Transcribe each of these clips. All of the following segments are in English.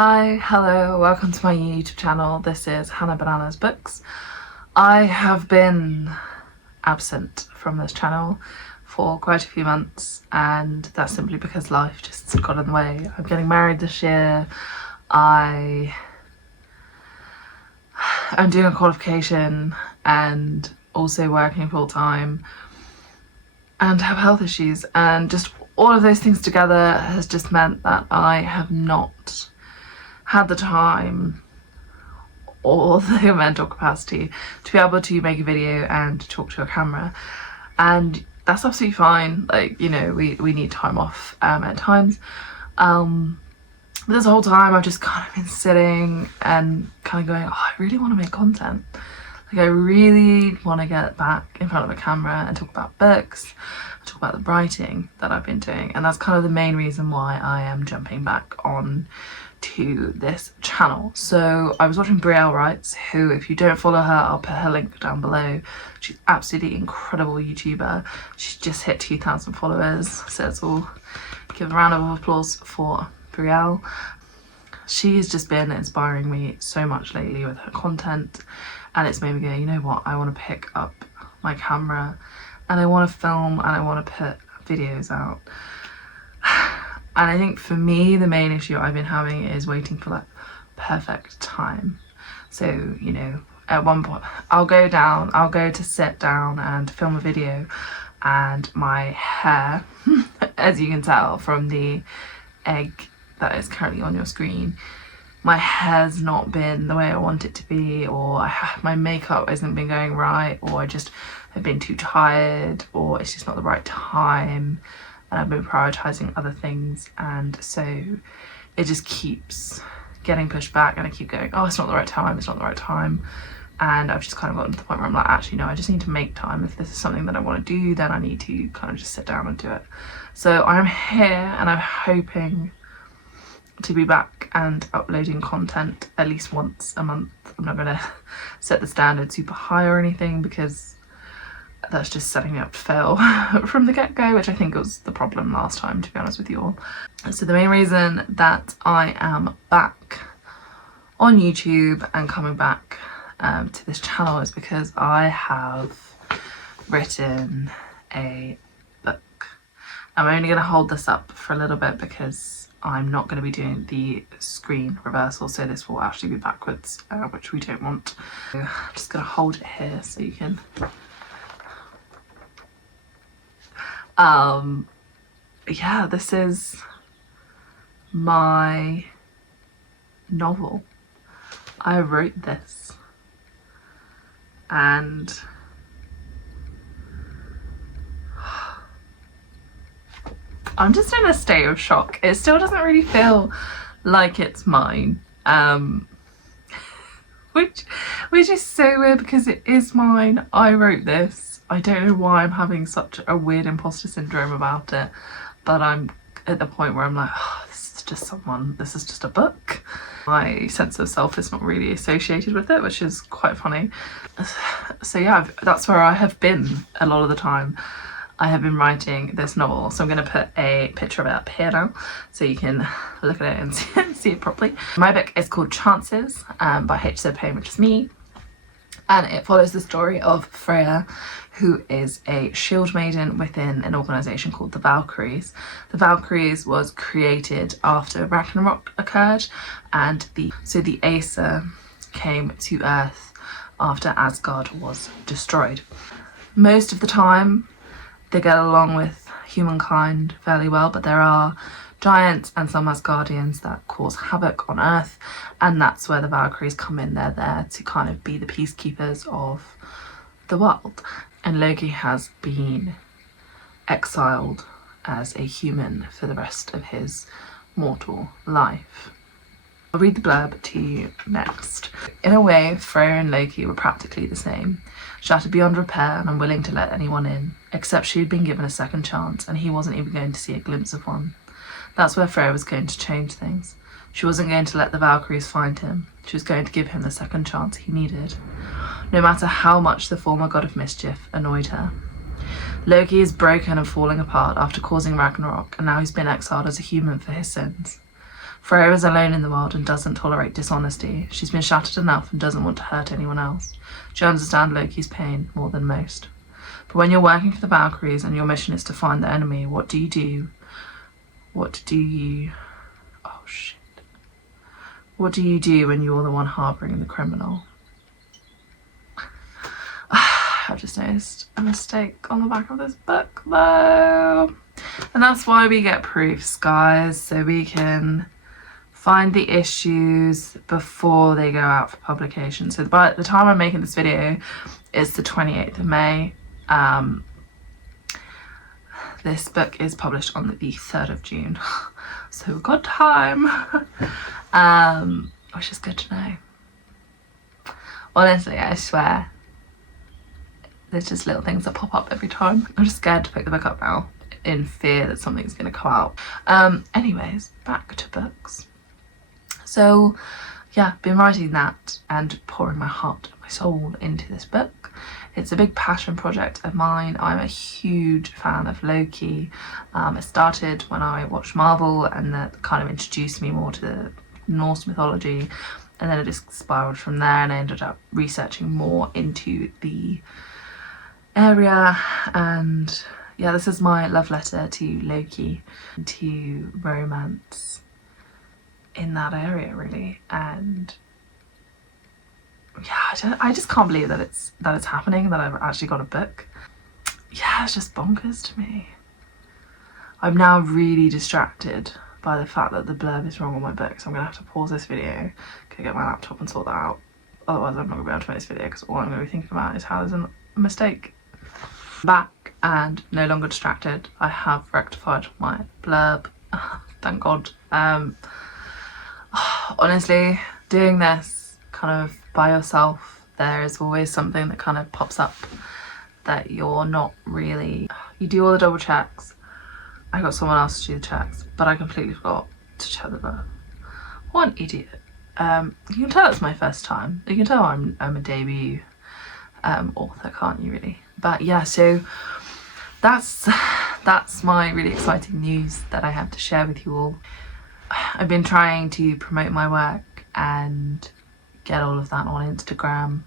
Hi, hello, welcome to my YouTube channel. This is Hannah Bananas Books. I have been absent from this channel for quite a few months, and that's simply because life just got in the way. I'm getting married this year. I'm doing a qualification and also working full time and have health issues, and just all of those things together has just meant that I have not had the time or the mental capacity to be able to make a video and talk to a camera, and that's absolutely fine. Like, you know, we need time off at times. But this whole time I've just kind of been sitting and kind of going, oh, I really want to make content. Like, I really want to get back in front of a camera and talk about books, talk about the writing that I've been doing, and that's kind of the main reason why I am jumping back on to this channel. So I was watching Brielle Writes, who, if you don't follow her, I'll put her link down below. She's absolutely incredible YouTuber. She's just hit 2,000 followers, so let's all give a round of applause for Brielle. She's just been inspiring me so much lately with her content, and it's made me go, you know what, I want to pick up my camera and I want to film and I want to put videos out. And I think for me, the main issue I've been having is waiting for that perfect time. So, you know, at one point I'll go to sit down and film a video, and my hair, as you can tell from the egg that is currently on your screen, my hair's not been the way I want it to be, or my makeup hasn't been going right, or I just have been too tired, or it's just not the right time, and I've been prioritising other things, and so it just keeps getting pushed back, and I keep going, oh, it's not the right time, it's not the right time. And I've just kind of gotten to the point where I'm like, actually no, I just need to make time. If this is something that I want to do, then I need to kind of just sit down and do it. So I'm here and I'm hoping to be back and uploading content at least once a month. I'm not going to set the standard super high or anything, because that's just setting me up to fail from the get-go, which I think was the problem last time, to be honest with you all. So the main reason that I am back on YouTube and coming back to this channel is because I have written a book. I'm only going to hold this up for a little bit because I'm not going to be doing the screen reversal, so this will actually be backwards, which we don't want. So I'm just going to hold it here so you can yeah, this is my novel. I wrote this, and I'm just in a state of shock. It still doesn't really feel like it's mine, which is so weird because it is mine. I wrote this. I don't know why I'm having such a weird imposter syndrome about it, but I'm at the point where I'm like, oh, this is just a book. My sense of self is not really associated with it, which is quite funny. So yeah, that's where I have been a lot of the time. I have been writing this novel, so I'm going to put a picture of it up here now so you can look at it and see it properly. My book is called Chances by H.Z. Payne, which is me, and it follows the story of Freya, who is a shield maiden within an organisation called the Valkyries. The Valkyries was created after Ragnarok occurred, and the Aesir came to Earth after Asgard was destroyed. Most of the time they get along with humankind fairly well, but there are giants and some Asgardians that cause havoc on Earth, and that's where the Valkyries come in. They're there to kind of be the peacekeepers of the world. And Loki has been exiled as a human for the rest of his mortal life. I'll read the blurb to you next. In a way, Freya and Loki were practically the same. Shattered beyond repair and unwilling to let anyone in, except she had been given a second chance, and he wasn't even going to see a glimpse of one. That's where Freya was going to change things. She wasn't going to let the Valkyries find him. She was going to give him the second chance he needed, no matter how much the former god of mischief annoyed her. Loki is broken and falling apart after causing Ragnarok, and now he's been exiled as a human for his sins. Freya is alone in the world and doesn't tolerate dishonesty. She's been shattered enough and doesn't want to hurt anyone else. She understands Loki's pain more than most. But when you're working for the Valkyries and your mission is to find the enemy, what do you do? What do you... Oh shit. What do you do when you're the one harbouring the criminal? I've just noticed a mistake on the back of this book though. And that's why we get proofs, guys, so we can find the issues before they go out for publication. So by the time I'm making this video, it's the 28th of May. This book is published on the 3rd of June. So we've got time. Which is good to know. Honestly, I swear, there's just little things that pop up every time. I'm just scared to pick the book up now in fear that something's going to come out. Anyways, back to books. So yeah, been writing that and pouring my heart and my soul into this book. It's a big passion project of mine. I'm a huge fan of Loki. It started when I watched Marvel, and that kind of introduced me more to the Norse mythology, and then it just spiraled from there, and I ended up researching more into the area. And yeah, this is my love letter to Loki, to romance in that area really. And yeah, I just can't believe that it's happening, that I've actually got a book. Yeah, it's just bonkers to me. I'm now really distracted by the fact that the blurb is wrong on my book, so I'm gonna have to pause this video, go get my laptop and sort that out. Otherwise I'm not gonna be able to make this video, because all I'm gonna be thinking about is how there's a mistake. Back and no longer distracted. I have rectified my blurb, thank God. Honestly, doing this kind of by yourself, there is always something that kind of pops up that you're not really... You do all the double checks. I got someone else to do the checks, but I completely forgot to check the blurb. What an idiot. You can tell it's my first time. You can tell I'm a debut author, can't you really? But yeah, so that's my really exciting news that I have to share with you all. I've been trying to promote my work and get all of that on Instagram,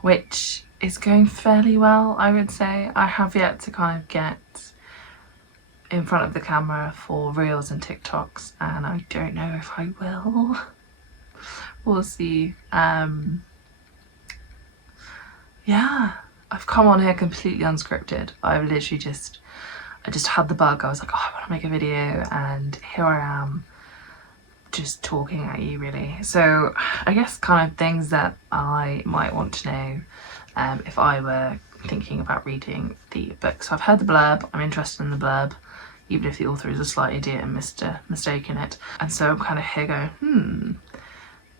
which is going fairly well, I would say. I have yet to kind of get in front of the camera for reels and TikToks, and I don't know if I will. We'll see. Yeah, I've come on here completely unscripted. I've literally I just had the bug. I was like, oh, I want to make a video, and here I am just talking at you really. So I guess kind of things that I might want to know if I were thinking about reading the book. So I've heard the blurb, I'm interested in the blurb, even if the author is a slight idiot and missed a mistake in it. And so I'm kind of here going,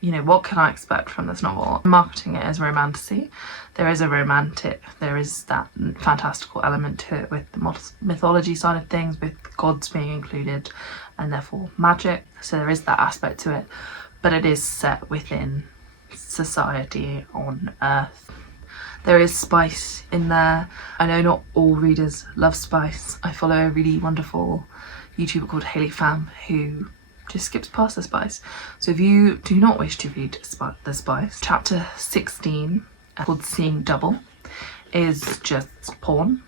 you know, what can I expect from this novel? I'm marketing it as romantasy. There is that fantastical element to it with the mythology side of things, with gods being included and therefore magic. So there is that aspect to it, but it is set within society on Earth. There is spice in there. I know not all readers love spice. I follow a really wonderful YouTuber called Hayley Pham who just skips past the spice. So if you do not wish to read the spice, chapter 16, called Seeing Double, is just porn.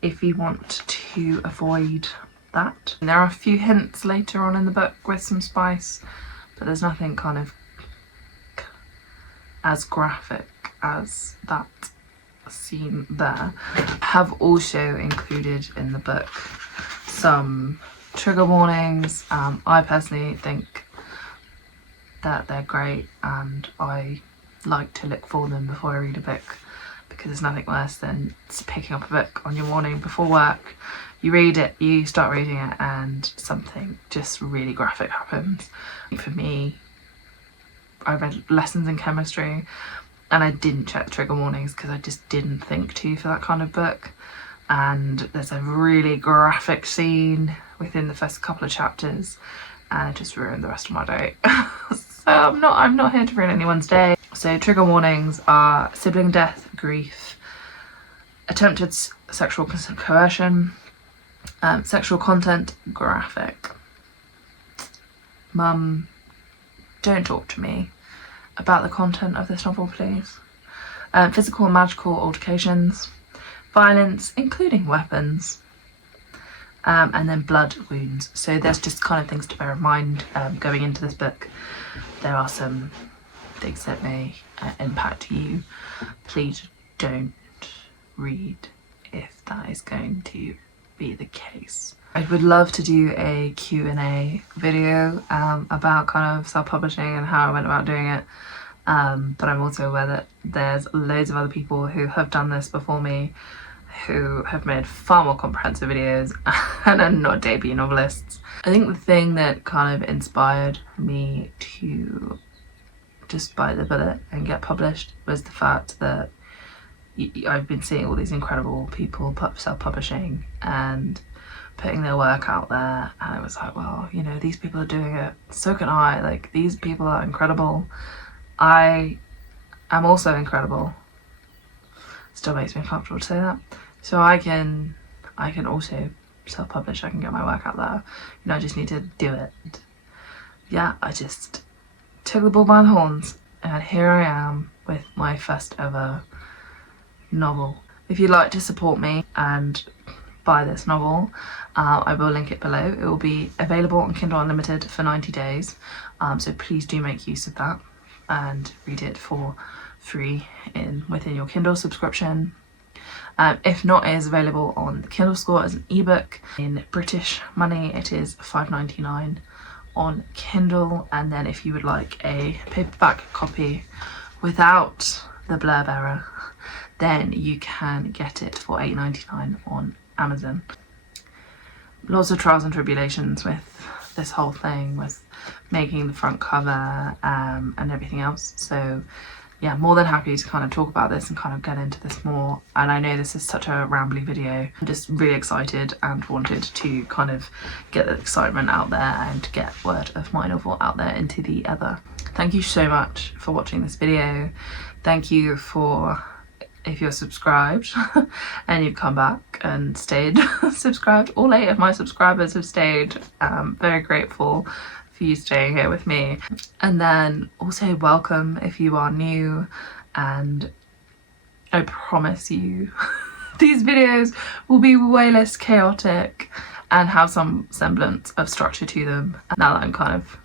If you want to avoid that, and there are a few hints later on in the book with some spice, but there's nothing kind of as graphic as that scene there. I have also included in the book some trigger warnings. I personally think that they're great, and I like to look for them before I read a book, because there's nothing worse than picking up a book on your morning before work. You read it, you start reading it, and something just really graphic happens. For me, I read Lessons in Chemistry and I didn't check the trigger warnings because I just didn't think to for that kind of book. And there's a really graphic scene within the first couple of chapters, and it just ruined the rest of my day. So I'm not here to ruin anyone's day. So trigger warnings are sibling death, grief, attempted sexual coercion, sexual content, graphic. Mum, don't talk to me about the content of this novel, please. Physical and magical altercations, violence, including weapons, and then blood wounds. So there's just kind of things to bear in mind going into this book. There are some things that may impact you. Please don't read if that is going to be the case. I would love to do a Q&A video about kind of self-publishing and how I went about doing it, but I'm also aware that there's loads of other people who have done this before me, who have made far more comprehensive videos and are not debut novelists. I think the thing that kind of inspired me to just bite the bullet and get published was the fact that I've been seeing all these incredible people self-publishing and putting their work out there, and I was like, well, you know, these people are doing it, so can I. Like, these people are incredible. I am also incredible. Still makes me uncomfortable to say that. So I can also self-publish. I can get my work out there. You know, I just need to do it. Yeah, I just took the bull by the horns, and here I am with my first ever novel. If you'd like to support me and buy this novel, I will link it below. It will be available on Kindle Unlimited for 90 days, so please do make use of that and read it for free within your Kindle subscription. If not, it is available on the Kindle store as an ebook. In British money, it is £5.99 on Kindle, and then if you would like a paperback copy without the blurb error, then you can get it for £8.99 on Amazon. Lots of trials and tribulations with this whole thing, with making the front cover and everything else. So yeah, more than happy to kind of talk about this and kind of get into this more. And I know this is such a rambly video. I'm just really excited and wanted to kind of get the excitement out there and get word of my novel out there into the ether. Thank you so much for watching this video. Thank you for, if you're subscribed and you've come back and stayed subscribed. All 8 of my subscribers have stayed. Very grateful for you staying here with me. And then also welcome if you are new, and I promise you these videos will be way less chaotic and have some semblance of structure to them now that I'm kind of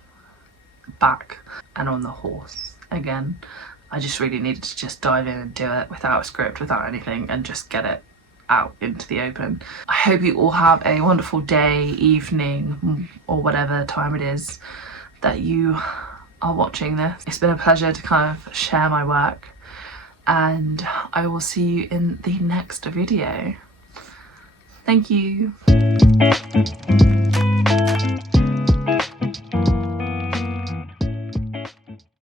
back and on the horse again. I just really needed to just dive in and do it without a script, without anything, and just get it out into the open. I hope you all have a wonderful day, evening, or whatever time it is that you are watching this. It's been a pleasure to kind of share my work, and I will see you in the next video. Thank you.